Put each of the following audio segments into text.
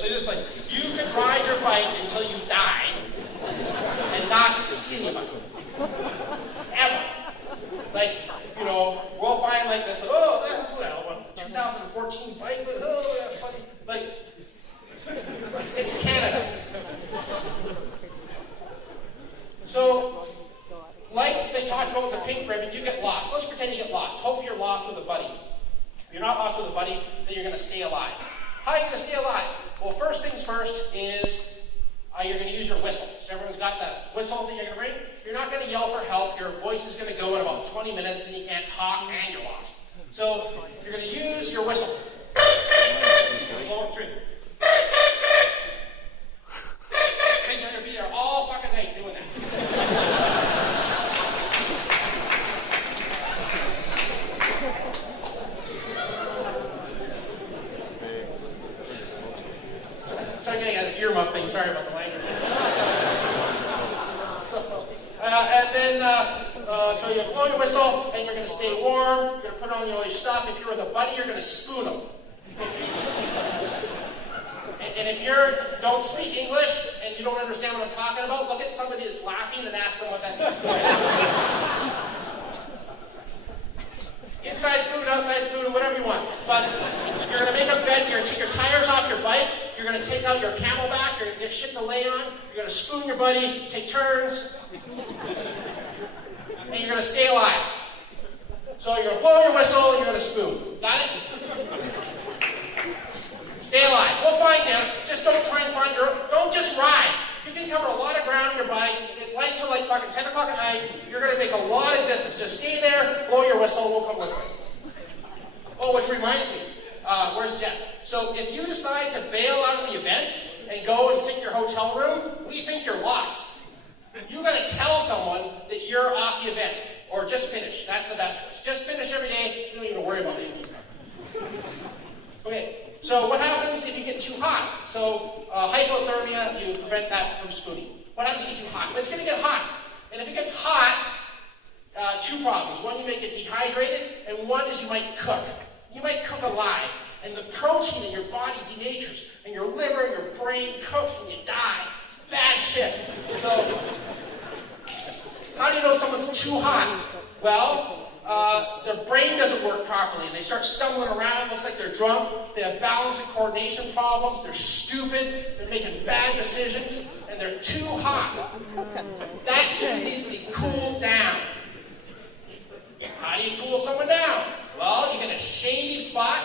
It's like, you could ride your bike until you died and not see anybody. Ever. Like, you know, we'll find like this, oh, that's a 2014 bike, oh, that's funny. Like, it's Canada. So, like they talked about with the pink ribbon, you get lost. Let's pretend you get lost. Hopefully you're lost with a buddy. If you're not lost with a buddy, then you're going to stay alive. How are you going to stay alive? Well, first things first is you're going to use your whistle. So everyone's got the whistle that you're going to bring. You're not going to yell for help. Your voice is going to go in about 20 minutes, and you can't talk, and you're lost. So you're going to use your whistle. Blow it through. And you're going to be there all fucking night doing that. So I'm getting an earmuff thing. Sorry about the language. So you blow your whistle, and you're going to stay warm. You're going to put on all your stuff. If you're with a buddy, you're going to spoon them. And if you don't speak English and you don't understand what I'm talking about, look at somebody that's laughing and ask them what that means. Inside spoon, outside spoon, whatever you want. But you're going to make a bed, you're going to take your tires off your bike, you're going to take out your Camelback, you're going to get shit to lay on, you're going to spoon your buddy, take turns, and you're going to stay alive. So you're going to blow your whistle and you're going to spoon. Got it? Stay alive. We'll find you. Just don't try and find don't just ride. You can cover a lot of ground on your bike. It's light till like fucking 10 o'clock at night. You're going to make a lot of distance. Just stay there, blow your whistle, we'll come with you. Oh, which reminds me, where's Jeff? So if you decide to bail out of the event and go and sit in your hotel room, we think you're lost. You got to tell someone that you're off the event, or just finish. That's the best choice. Just finish every day. You don't even worry about it. Okay. So what happens if you get too hot? So hypothermia, you prevent that from spooning. What happens if you get too hot? It's going to get hot. And if it gets hot, two problems. One, you may get dehydrated, and one is you might cook. You might cook alive, and the protein in your body denatures, and your liver and your brain cooks, and you die. It's bad shit. So how do you know someone's too hot? Well, their brain doesn't work properly, and they start stumbling around. Looks like they're drunk. They have balance and coordination problems. They're stupid. They're making bad decisions, and they're too hot. That too needs to be cooled down. How do you cool someone down? Well, you get a shady spot,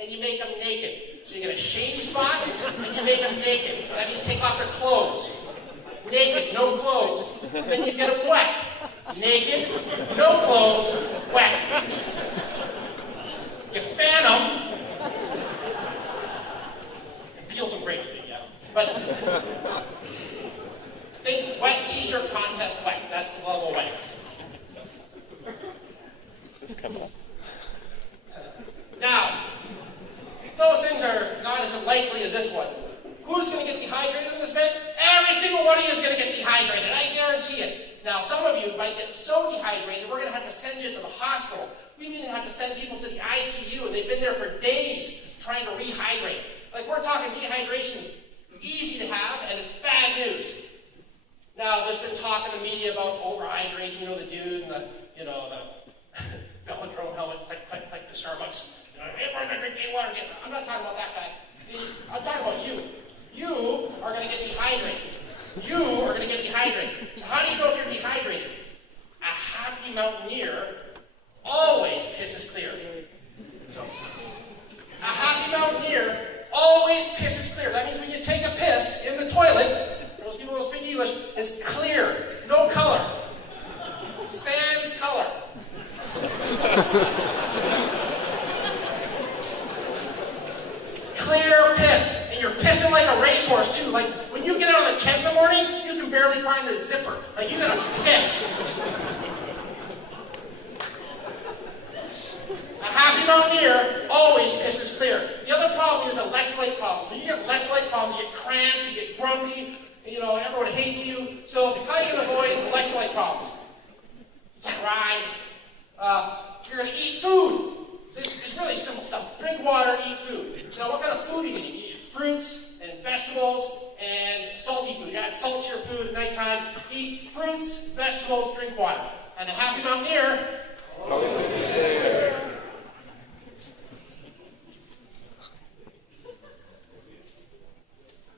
and you make them naked. So you get a shady spot, and you make them naked. That means take off their clothes. Naked, no clothes. Then you get them wet. Naked, no clothes, wet. You fan them, and peel some grapes, yeah. But think wet t-shirt contest wet. That's the level of wetness. It's just coming up. Now, those things are not as likely as this one. Who's going to get dehydrated in this event? Every single one of you is going to get dehydrated. I guarantee it. Now, some of you might get so dehydrated, we're going to have to send you to the hospital. We even have to send people to the ICU, and they've been there for days trying to rehydrate. Like, we're talking dehydration is easy to have, and it's bad news. Now, there's been talk in the media about overhydrating, you know, the dude and the velodrome helmet, click to Starbucks. Hey, we're going to drink water. I'm not talking about that guy. I'm talking about you. You are going to get dehydrated. You are going to get dehydrated. So how do you know if you're dehydrated? A happy mountaineer always pisses clear. So, a happy mountaineer always pisses clear. That means when you take a piss in the toilet, those people who speak English, it's clear, no color. Sans color. Clear piss. And you're pissing like a racehorse, too. Like, when you get out of the tent in the morning, you can barely find the zipper. Like, you gotta piss. A happy mountaineer always pisses clear. The other problem is electrolyte problems. When you get electrolyte problems, you get cramps, you get grumpy, you know, everyone hates you. So, how are you gonna avoid electrolyte problems? You can't ride. You're gonna eat food. It's really simple stuff. Drink water, eat food. Now, what kind of food are you going to eat? Fruits and vegetables and salty food. You add salt to your food at nighttime. Eat fruits, vegetables, drink water. And a happy mountaineer.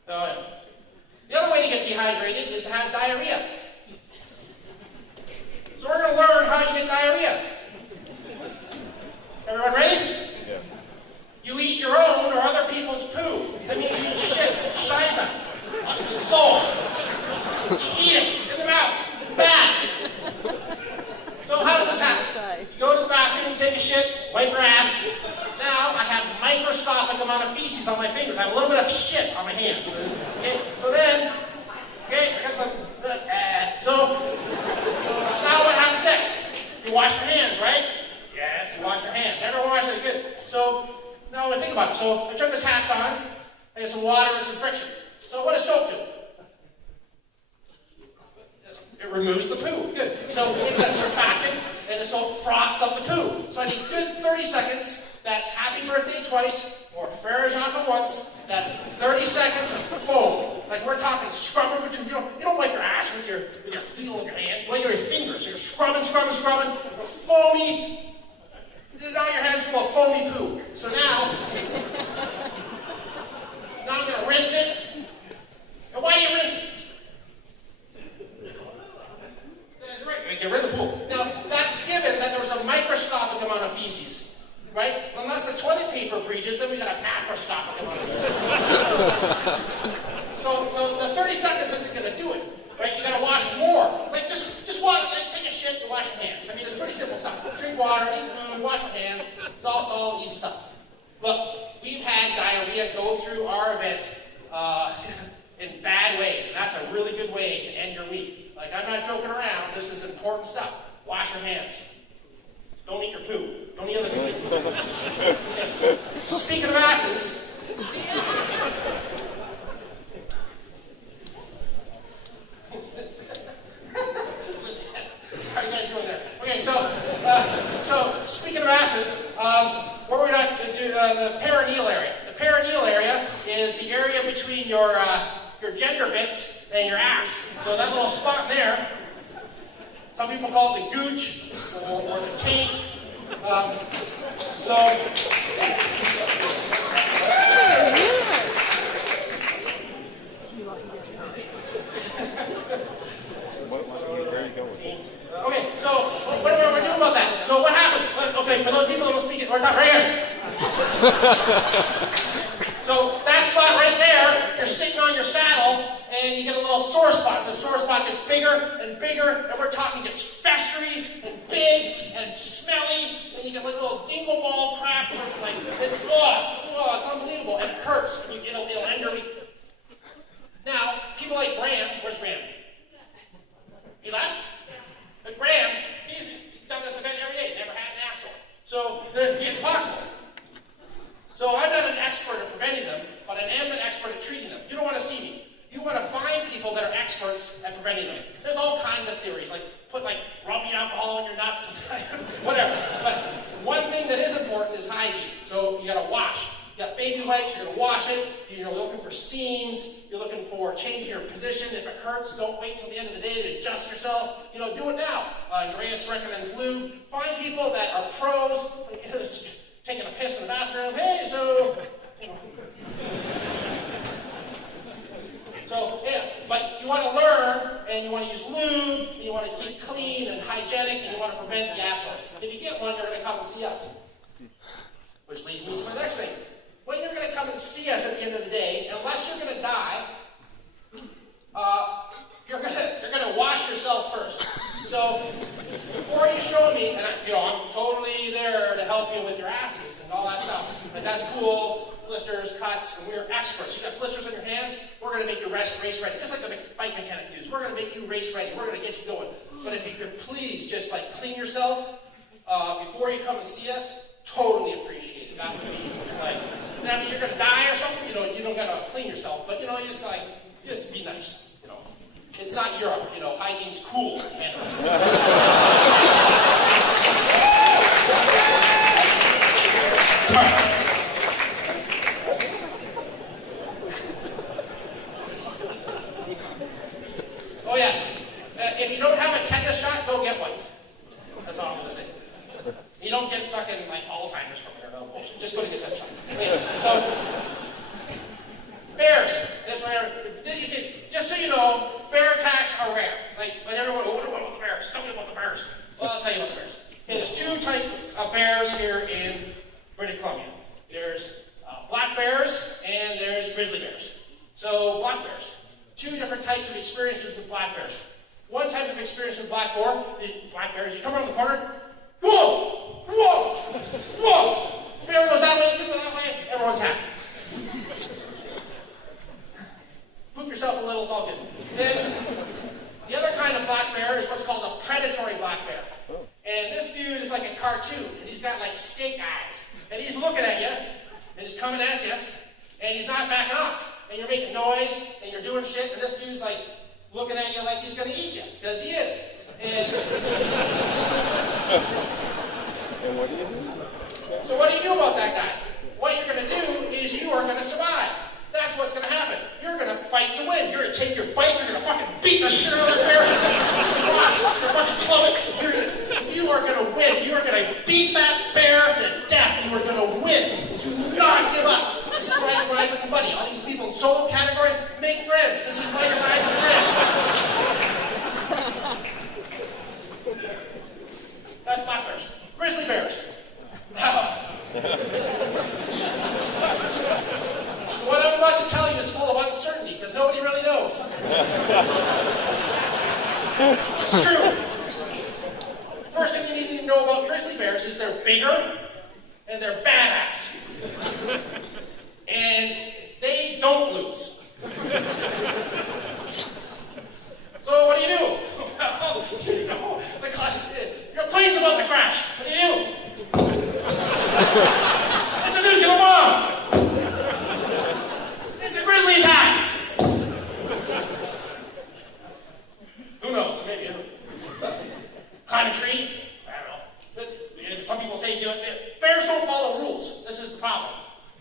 The other way to get dehydrated is to have diarrhea. So we're going to learn how you get diarrhea. Everyone ready? Yeah. You eat your own or other people's poo. That means you eat shit, scheiße, soul. You eat it in the mouth. Bad. So how does this happen? You go to the bathroom, you take a shit, wipe your ass. Now I have microscopic amount of feces on my fingers. I have a little bit of shit on my hands. Okay, so then, I got some. So now what happens next? You wash your hands, right? Yes, you wash your hands. Everyone washes it good. So now we think about it. So I turn the taps on. I get some water and some friction. So what does soap do? It removes the poo. Good. So it's a surfactant, and the soap froths up the poo. So I need good 30 seconds. That's happy birthday twice, or Frere Jacques once. That's 30 seconds of foam. Like we're talking scrubbing between. You don't wipe your ass with your heel of your hand. You wipe your fingers. So you're scrubbing. Foamy. Now your hand's full of foamy poo. So now I'm going to rinse it. So why do you rinse it? Get rid of the pool. Now, that's given that there's a microscopic amount of feces, right? Unless the toilet paper breaches, then we got a macroscopic amount of feces. So the 30 seconds isn't going to do it, right? You got to wash more. Like just wash. Take a shit and wash your hands. I mean, it's pretty simple stuff. Drink water, eat food, wash your hands. It's all easy stuff. Look, we've had diarrhea go through our event in bad ways, and that's a really good way to end your week. Like, I'm not joking around. This is important stuff. Wash your hands. Don't eat your poo. Don't eat other people. Speaking of asses. How are you guys doing there? Okay, so speaking of asses, what we're going to do, the perineal area. The perineal area is the area between your gender bits and your ass. So that little spot there, some people call it the gooch or the taint. Okay, so what do we do about that? So what happens? Okay, for those people that don't speak it, we're not right here. So that spot right there, you're sitting on your saddle, and you get a little sore spot. The sore spot gets bigger and bigger, and we're talking gets festery and big and smelly, and you get like a little dingle ball crap from like this. It's unbelievable, and it hurts. And it'll end your week. Now, people like Graham, where's Graham? He left? But Graham, he's done this event every day, never had an asshole. So it's possible. So I'm not an expert at preventing them, but I am an expert at treating them. You don't want to see me. You want to find people that are experts at preventing them. There's all kinds of theories, like put rubbing alcohol in your nuts, whatever. But one thing that is important is hygiene. So you got to wash. You got baby wipes, you're going to wash it. You're looking for seams. You're looking for changing your position. If it hurts, don't wait till the end of the day to adjust yourself. Do it now. Andreas recommends lube. Find people that are pros. Taking a piss in the bathroom. Hey, so but you want to learn, and you want to use lube, and you want to keep clean and hygienic, and you want to prevent the asshole. If you get one, you're going to come and see us. Which leads me to my next thing. When you're going to come and see us at the end of the day, unless you're going to die, you're going to wash yourself first. So before you show me, and I'm totally there to help you with your asses and all that stuff. Like that's cool. Blisters, cuts, and we're experts. You got blisters on your hands, we're going to make you race ready. Just like the bike mechanic dudes. We're going to make you race ready. We're going to get you going. But if you could please just clean yourself before you come and see us, totally appreciate it. That would be you're going to die or something, you don't got to clean yourself. But you just be nice. It's not Europe. Hygiene's cool. Sorry. bears here in British Columbia. There's black bears and there's grizzly bears. So black bears, two different types of experiences with black bears. One type of experience with black bears, you come around the corner, whoa, whoa, whoa. Bear goes that way, you go that way, everyone's happy. Poop yourself a little, it's all good. Then, the other kind of black bear is what's called a predatory black bear. And this dude is like a cartoon, and he's got like snake eyes. And he's looking at you, and he's coming at you, and he's not backing off. And you're making noise, and you're doing shit, and this dude's like looking at you like he's gonna eat you, because he is. And what do you do? So what do you do about that guy? What you're gonna do is you are gonna survive. That's what's gonna happen. You're gonna fight to win. You're gonna take your bike, you're gonna fucking beat the shit out of that bear, rocks, you're fucking club it. You are gonna win. You are gonna beat that bear to death. You are gonna win. Do not give up. This is why you ride with your buddy. All you people in solo category, make friends. This is why you ride with friends. That's black bears. Grizzly bears. So what I'm about to tell you is full of uncertainty because nobody really knows. It's true. First thing you need to know about grizzly bears is they're bigger and they're badass. And they don't lose. So what do you do? Well, your plane's about to crash. What do you do? It's a nuclear bomb. It's a grizzly attack. Who knows? Maybe. Climb a tree? I don't know. Some people say do it. Bears don't follow rules. This is the problem.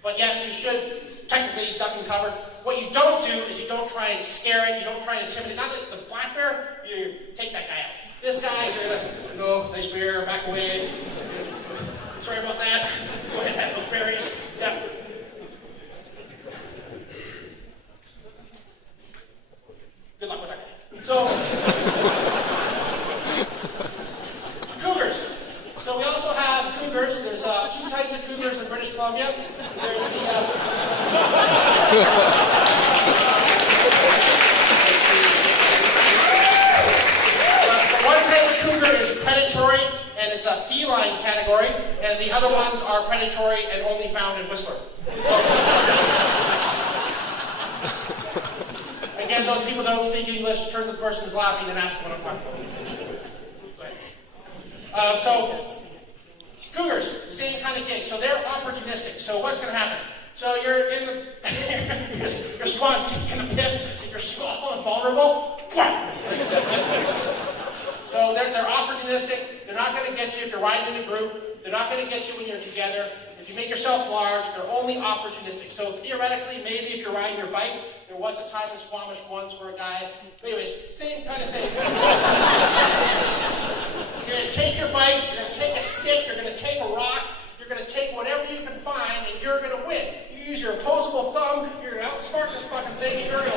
But yes, you should technically duck and cover. What you don't do is you don't try and scare it. You don't try and intimidate. Not that the black bear, you take that guy out. This guy, you're gonna, nice bear, back away. Sorry about that. Go ahead, have those berries. Yeah. Good luck with that guy. So, cougars. So we also have cougars. There's two types of cougars in British Columbia. There's the one type of cougar is predatory, and it's a feline category, and the other ones are predatory and only found in Whistler. So, again, those people that don't speak English, turn to the person who's laughing and ask them what I'm talking about. So, cougars, same kind of gig. So they're opportunistic. So what's going to happen? So you're in the, you're squatting, taking a piss, you're small and vulnerable. So they're opportunistic. They're not going to get you if you're riding in a group. They're not going to get you when you're together. If you make yourself large, they're only opportunistic. So theoretically, maybe if you're riding your bike, there was a time in Squamish once where a guy, anyways, same kind of thing. You're going to take your bike, you're going to take a stick, you're going to take a rock, you're going to take whatever you can find, and you're going to win. You use your opposable thumb, you're going to outsmart this fucking thing, and you're going